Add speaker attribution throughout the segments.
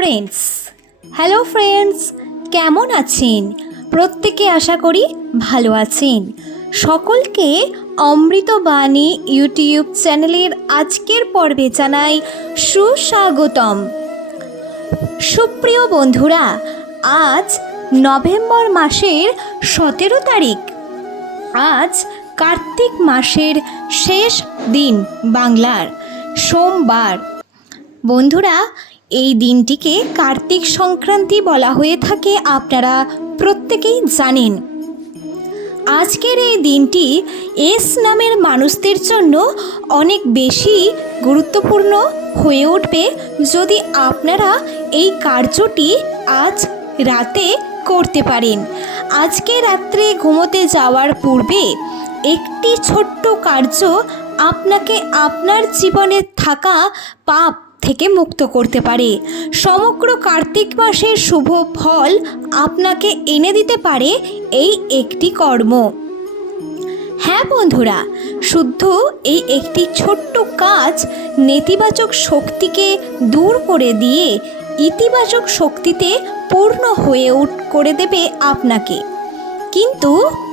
Speaker 1: Friends hello friends কেমন আছেন? প্রত্যেকে আশা করি ভালো আছেন। সকলকে অমৃতবাণী ইউটিউব চ্যানেলের আজকের পর্বে জানাই সুস্বাগতম। সুপ্রিয় বন্ধুরা, আজ নভেম্বর মাসের সতেরো তারিখ। আজ কার্তিক মাসের শেষ দিন বাংলার, সোমবার। বন্ধুরা এই দিনটিকে কার্তিক সংক্রান্তি বলা হয়ে থাকে, আপনারা প্রত্যেকেই জানেন। আজকের এই দিনটি এস নামের মানুষদের জন্য অনেক বেশি গুরুত্বপূর্ণ হয়ে উঠবে যদি আপনারা এই কার্যটি আজ রাতে করতে পারেন। আজকে রাত্রে ঘুমোতে যাওয়ার পূর্বে একটি ছোট্ট কার্য আপনাকে আপনার জীবনে থাকা পাপ থেকে মুক্ত করতে পারে। সমগ্র কার্তিক মাসের শুভ ফল আপনাকে এনে দিতে পারে এই একটি কর্ম। হ্যাঁ বন্ধুরা, শুদ্ধ এই একটি ছোট্ট কাজ নেতিবাচক শক্তিকে দূর করে দিয়ে ইতিবাচক শক্তিতে পূর্ণ হয়ে উঠ, করে দেবে আপনাকে। কিন্তু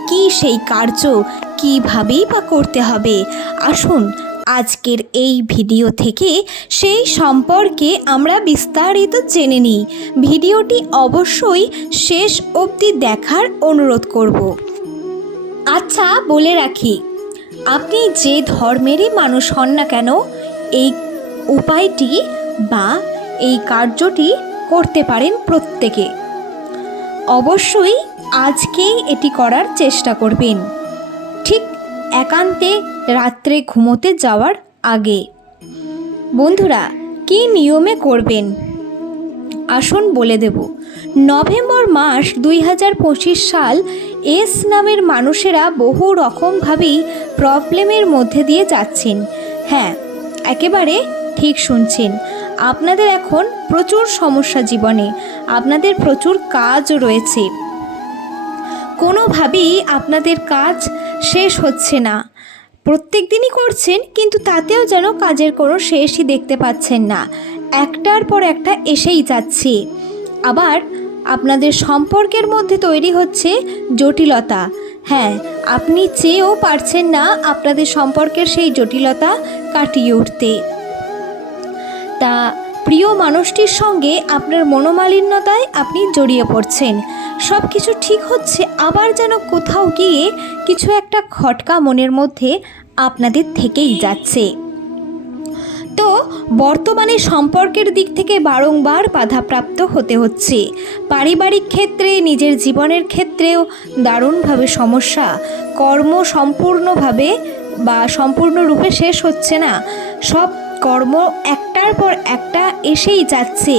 Speaker 1: কি সেই কার্য? কীভাবেই বা করতে হবে? আসুন আজকের এই ভিডিও থেকে সেই সম্পর্কে আমরা বিস্তারিত জেনে নিই। ভিডিওটি অবশ্যই শেষ অবধি দেখার অনুরোধ করব। আচ্ছা বলে রাখি, আপনি যে ধর্মেরই মানুষ হন না কেন, এই উপায়টি বা এই কার্যটি করতে পারেন প্রত্যেকে। অবশ্যই আজকেই এটি করার চেষ্টা করবেন। ঠিক একান্তে রাত্রে ঘুমোতে যাওয়ার আগে। বন্ধুরা, কী নিয়মে করবেন? আসুন বলে দেব। নভেম্বর মাস দুই হাজার পঁচিশ সাল এস নামের মানুষেরা বহু রকমভাবেই প্রবলেমের মধ্যে দিয়ে যাচ্ছেন। হ্যাঁ একেবারে ঠিক শুনছেন। আপনাদের এখন প্রচুর সমস্যা জীবনে। আপনাদের প্রচুর কাজও রয়েছে। কোনোভাবেই আপনাদের কাজ শেষ হচ্ছে না। প্রত্যেক দিনই করছেন, কিন্তু তাতেও যেন কাজের কোনো শেষই দেখতে পাচ্ছেন না। একটার পর একটা এসেই যাচ্ছে। আবার আপনাদের সম্পর্কের মধ্যে তৈরি হচ্ছে জটিলতা। হ্যাঁ আপনি চেয়েও পারছেন না আপনাদের সম্পর্কের সেই জটিলতা কাটিয়ে উঠতে। তা প্রিয় মানুষটির সঙ্গে আপনার মনোমালিন্যতায় আপনি জড়িয়ে পড়ছেন। সব কিছু ঠিক হচ্ছে, আবার যেন কোথাও গিয়ে কিছু একটা খটকা মনের মধ্যে আপনাদের থেকেই যাচ্ছে। তো বর্তমানে সম্পর্কের দিক থেকে বারংবার বাধাপ্রাপ্ত হতে হচ্ছে। পারিবারিক ক্ষেত্রে, নিজের জীবনের ক্ষেত্রেও দারুণভাবে সমস্যা। কর্ম সম্পূর্ণভাবে বা সম্পূর্ণরূপে শেষ হচ্ছে না। সব কর্ম একটার পর একটা এসেই যাচ্ছে।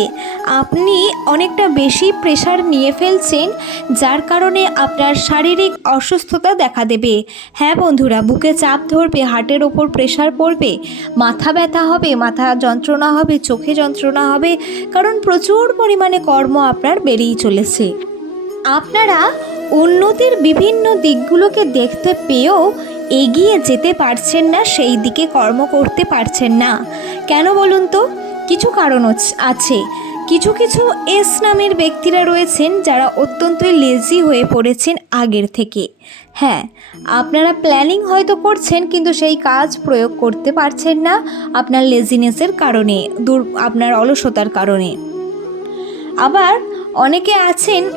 Speaker 1: আপনি অনেকটা বেশি প্রেশার নিয়ে ফেলছেন, যার কারণে আপনার শারীরিক অসুস্থতা দেখা দেবে। হ্যাঁ বন্ধুরা, বুকে চাপ ধরবে, হার্টের ওপর প্রেশার পড়বে, মাথা ব্যথা হবে, মাথা যন্ত্রণা হবে, চোখে যন্ত্রণা হবে, কারণ প্রচুর পরিমাণে কর্ম আপনার বেরিয়ে চলেছে। আপনারা উন্নতির বিভিন্ন দিকগুলোকে দেখতে পেয়েও এগিয়ে যেতে পারছেন না, সেই দিকে কর্ম করতে পারছেন না। কেন বলুন তো? কিছু কারণ আছে। কিছু কিছু এস নামের ব্যক্তিরা রয়েছেন যারা অত্যন্তই লেজি হয়ে পড়েছেন আগের থেকে। হ্যাঁ আপনারা প্ল্যানিং হয়তো করছেন কিন্তু সেই কাজ প্রয়োগ করতে পারছেন না আপনার লেজিনেসের কারণে, দূর, আপনার অলসতার কারণে। আবার অনেকে আছেন,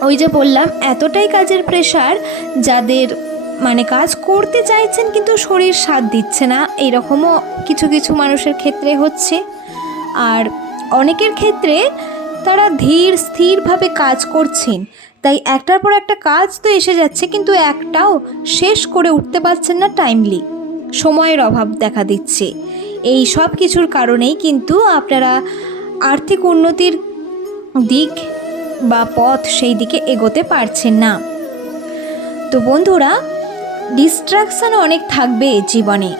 Speaker 1: ওই যে বললাম, এতটাই কাজের প্রেশার যাদের মানে কাজ করতে চাইছেন কিন্তু শরীর সাথ দিচ্ছে না, এরকমও কিছু কিছু মানুষের ক্ষেত্রে হচ্ছে। আর অনেকের ক্ষেত্রে তারা ধীর স্থিরভাবে কাজ করছেন, তাই একটার পর একটা কাজ তো এসে যাচ্ছে কিন্তু একটাও শেষ করে উঠতে পারছেন না টাইমলি সময়ের অভাব দেখা দিচ্ছে। এই সব কিছুর কারণেই কিন্তু আপনারা আর্থিক উন্নতির দিক বা পথ সেই দিকে এগোতে পারছেন না। তো বন্ধুরা ডিস্ট্রাকশান অনেক থাকবে জীবনে।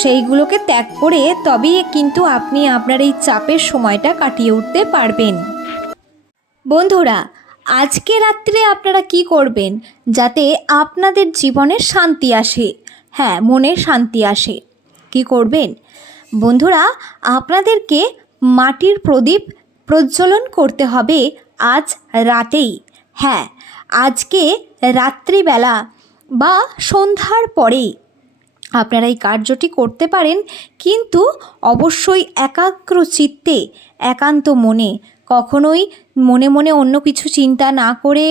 Speaker 1: সেইগুলোকে ত্যাগ করে তবেই কিন্তু আপনি আপনার এই চাপের সময়টা কাটিয়ে উঠতে পারবেন। বন্ধুরা, আজকে রাত্রে আপনারা কি করবেন যাতে আপনাদের জীবনে শান্তি আসে? হ্যাঁ মনে শান্তি আসে। কি করবেন? বন্ধুরা, আপনাদেরকে মাটির প্রদীপ প্রজ্বলন করতে হবে আজ রাতেই। হ্যাঁ আজকে রাত্রিবেলা বা সন্ধ্যার পরেই। আপনারা এই কার্যটি করতে পারেন, কিন্তু অবশ্যই একাগ্র চিত্তে, একান্ত মনে, কখনোই মনে মনে অন্য কিছু চিন্তা না করে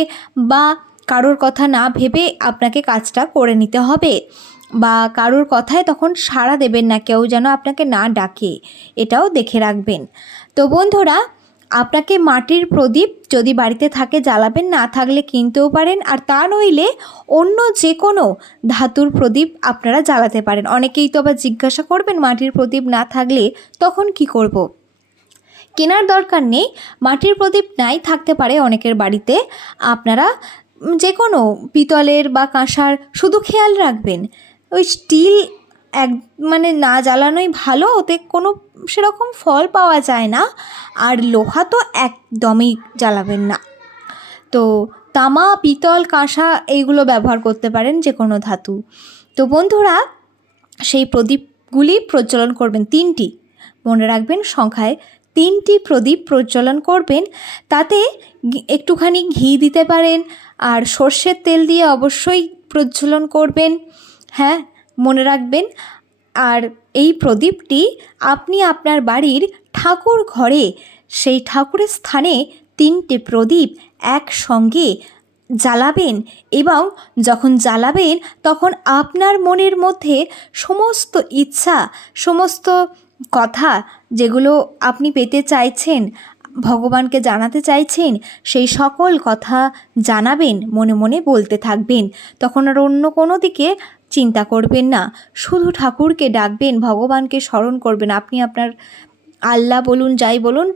Speaker 1: বা কারোর কথা না ভেবে আপনাকে কাজটা করে নিতে হবে বা কারোর কথায় তখন সাড়া দেবেন না, কেউ যেন আপনাকে না ডাকে, এটাও দেখে রাখবেন। তো বন্ধুরা আপনাকে মাটির প্রদীপ যদি বাড়িতে থাকে, জ্বালাবেন, না থাকলে কিনতেও পারেন, আর তা নইলে অন্য যে কোনো ধাতুর প্রদীপ আপনারা জ্বালাতে পারেন। অনেকেই তো আবার জিজ্ঞাসা করবেন, মাটির প্রদীপ না থাকলে তখন কি করব। কেনার দরকার নেই। মাটির প্রদীপ নাই, থাকতে পারে অনেকের বাড়িতে। আপনারা যে কোনো পিতলের বা কাঁসার শুধু খেয়াল রাখবেন। ওই স্টিল এক মানে না জ্বালানোই ভালো, ওতে কোনো সেরকম ফল পাওয়া যায় না। আর লোহা তো একদমই জ্বালাবেন না। তো তামা, পিতল, কাঁসা এইগুলো ব্যবহার করতে পারেন যে কোনো ধাতু। তো বন্ধুরা, সেই প্রদীপগুলি প্রজ্বলন করবেন তিনটি। মনে রাখবেন সংখ্যায় তিনটি প্রদীপ প্রজ্বলন করবেন। তাতে একটুখানি ঘি দিতে পারেন। আর সর্ষের তেল দিয়ে অবশ্যই প্রজ্বলন করবেন। হ্যাঁ মনে রাখবেন। আর এই প্রদীপটি আপনি আপনার বাড়ির ঠাকুর ঘরে, সেই ঠাকুরের স্থানে তিনটে প্রদীপ একসঙ্গে জ্বালাবেন এবং যখন জ্বালাবেন, তখন আপনার মনের মধ্যে সমস্ত ইচ্ছা, সমস্ত কথা যেগুলো আপনি পেতে চাইছেন, ভগবানকে জানাতে চাইছেন, সেই সকল কথা জানাবেন, মনে মনে বলতে থাকবেন। তখন আর অন্য কোনো দিকে চিন্তা করবেন না। শুধু ঠাকুরকে ডাকবেন, ভগবানকে স্মরণ করবেন। আপনি আপনার আল্লাহ বলুন, যাই বলুন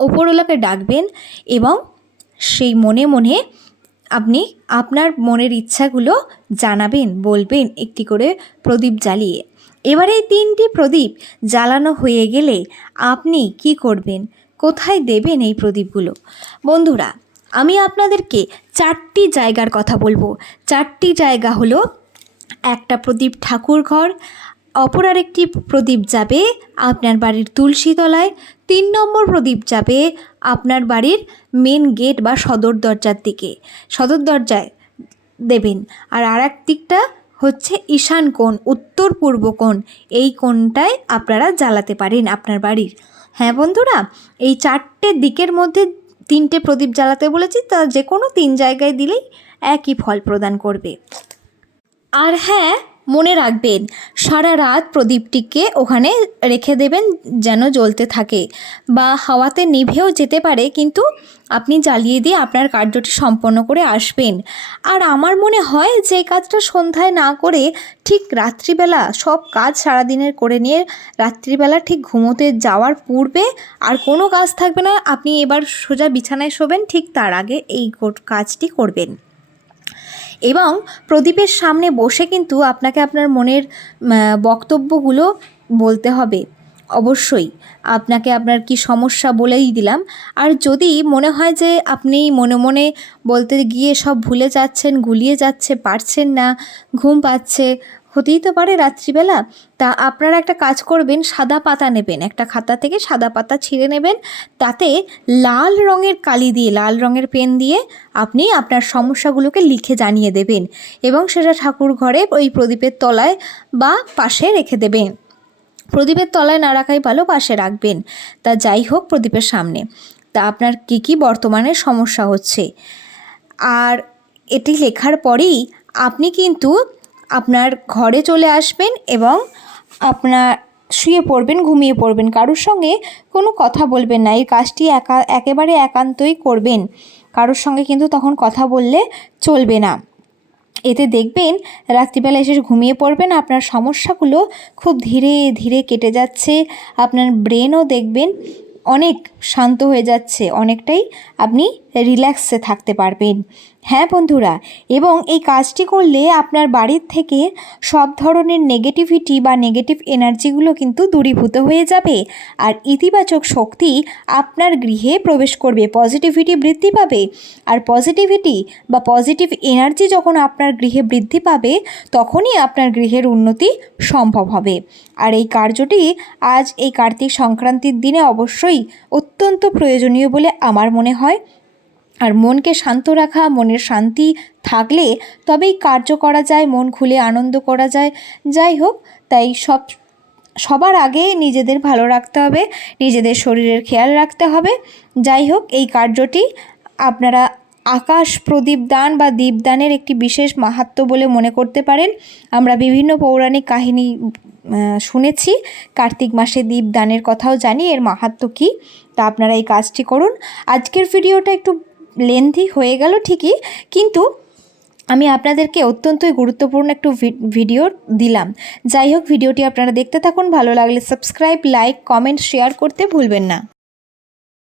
Speaker 1: ওপরওয়ালাকে ডাকবেন এবং সেই মনে মনে আপনি আপনার মনের ইচ্ছাগুলো জানাবেন, বলবেন একটি করে প্রদীপ জ্বালিয়ে। এবারে এই তিনটি প্রদীপ জ্বালানো হয়ে গেলে আপনি কি করবেন? কোথায় দেবেন এই প্রদীপগুলো? বন্ধুরা, আমি আপনাদেরকে চারটি জায়গার কথা বলব। চারটি জায়গা হলো একটা প্রদীপ ঠাকুর ঘর, অপর আরেকটি প্রদীপ যাবে আপনার বাড়ির তুলসী তলায়, তিন নম্বর প্রদীপ যাবে আপনার বাড়ির মেন গেট বা সদর দরজার দিকে, সদর দরজায় দেবেন। আর আর এক দিকটা হচ্ছে ঈশান কোণ, উত্তর পূর্ব কোণ, এই কোণটায় আপনারা জ্বালাতে পারেন আপনার বাড়ির। হ্যাঁ বন্ধুরা, এই চারটে দিকের মধ্যে তিনটে প্রদীপ জ্বালাতে বলেছি, তা যে কোনো তিন জায়গায় দিলেই একই ফল প্রদান করবে। আর হ্যাঁ মনে রাখবেন, সারা রাত প্রদীপটিকে ওখানে রেখে দেবেন যেন জ্বলতে থাকে বা হাওয়াতে নিভেও যেতে পারে, কিন্তু আপনি জ্বালিয়ে দিয়ে আপনার কার্যটি সম্পন্ন করে আসবেন। আর আমার মনে হয় যে কাজটা সন্ধ্যায় না করে ঠিক রাত্রিবেলা, সব কাজ সারাদিনের করে নিয়ে রাত্রিবেলা ঠিক ঘুমোতে যাওয়ার পূর্বে আর কোনো কাজ থাকবে না, আপনি এবার সোজা বিছানায় শোবেন, ঠিক তার আগে এই কাজটি করবেন। এবং প্রদীপের সামনে বসে কিন্তু আপনাকে আপনার মনের বক্তব্যগুলো বলতে হবে। অবশ্যই, আপনাকে আপনার কি সমস্যা বলেই দিলাম। আর যদি মনে হয় যে আপনি মনে মনে বলতে গিয়ে সব ভুলে যাচ্ছেন, গুলিয়ে যাচ্ছে, পারছেন না, ঘুম পাচ্ছে হতেই তো পারে রাত্রিবেলা। তা আপনারা একটা কাজ করবেন, সাদা পাতা নেবেন, একটা খাতা থেকে সাদা পাতা ছিঁড়ে নেবেন। তাতে লাল রঙের কালি দিয়ে, লাল রঙের পেন দিয়ে আপনি আপনার সমস্যাগুলোকে লিখে জানিয়ে দেবেন এবং সেটা ঠাকুর ঘরে ওই প্রদীপের তলায় বা পাশে রেখে দেবেন। প্রদীপের তলায় না রাখাই ভালো, পাশে রাখবেন। তা যাই হোক প্রদীপের সামনে। তা আপনার কী কী বর্তমানে সমস্যা হচ্ছে? আর এটি লেখার পরেই আপনি কিন্তু আপনার ঘরে চলে আসবেন এবং আপনার শুয়ে পড়বেন, ঘুমিয়ে পড়বেন। কারোর সঙ্গে কোনো কথা বলবেন না। এই কাজটি একা, একেবারে একান্তই করবেন। কারোর সঙ্গে কিন্তু তখন কথা বললে চলবে না। এতে দেখবেন রাত্রিবেলা এসে ঘুমিয়ে পড়বেন, আপনার সমস্যাগুলো খুব ধীরে ধীরে কেটে যাচ্ছে, আপনার ব্রেনও দেখবেন অনেক শান্ত হয়ে যাচ্ছে। অনেকটাই আপনি রিল্যাক্সে থাকতে পারবেন। হ্যাঁ বন্ধুরা, এবং এই কাজটি করলে আপনার বাড়ির থেকে সব ধরনের নেগেটিভিটি বা নেগেটিভ এনার্জিগুলো কিন্তু দূরীভূত হয়ে যাবে। আর ইতিবাচক শক্তি আপনার গৃহে প্রবেশ করবে পজিটিভিটি বৃদ্ধি পাবে। আর পজিটিভিটি বা পজিটিভ এনার্জি যখন আপনার গৃহে বৃদ্ধি পাবে, তখনই আপনার গৃহের উন্নতি সম্ভব হবে। আর এই কার্যটি আজ এই কার্তিক সংক্রান্তির দিনে অবশ্যই অত্যন্ত প্রয়োজনীয় বলে আমার মনে হয়। আর মনকে শান্ত রাখা, মনের শান্তি থাকলে তবেই কার্য করা যায়, মন খুলে আনন্দ করা যায়। যাই হোক, তাই সব, সবার আগে নিজেদের ভালো রাখতে হবে, নিজেদের শরীরের খেয়াল রাখতে হবে। যাই হোক, এই কার্যটি আপনারা আকাশ প্রদীপ দান বা দীপদানের একটি বিশেষ মাহাত্ম্য বলে মনে করতে পারেন। আমরা বিভিন্ন পৌরাণিক কাহিনী শুনেছি। কার্তিক মাসে দীপদানের কথাও জানি, এর মাহাত্ম্য কী? তা আপনারা এই কাজটি করুন। আজকের ভিডিওটা একটু লেন্থি হয়ে গেল ঠিকই, কিন্তু আমি আপনাদেরকে অত্যন্তই গুরুত্বপূর্ণ একটু ভিডিও দিলাম। যাই হোক ভিডিওটি আপনারা দেখতে থাকুন, ভালো লাগলে সাবস্ক্রাইব লাইক কমেন্ট শেয়ার করতে ভুলবেন না।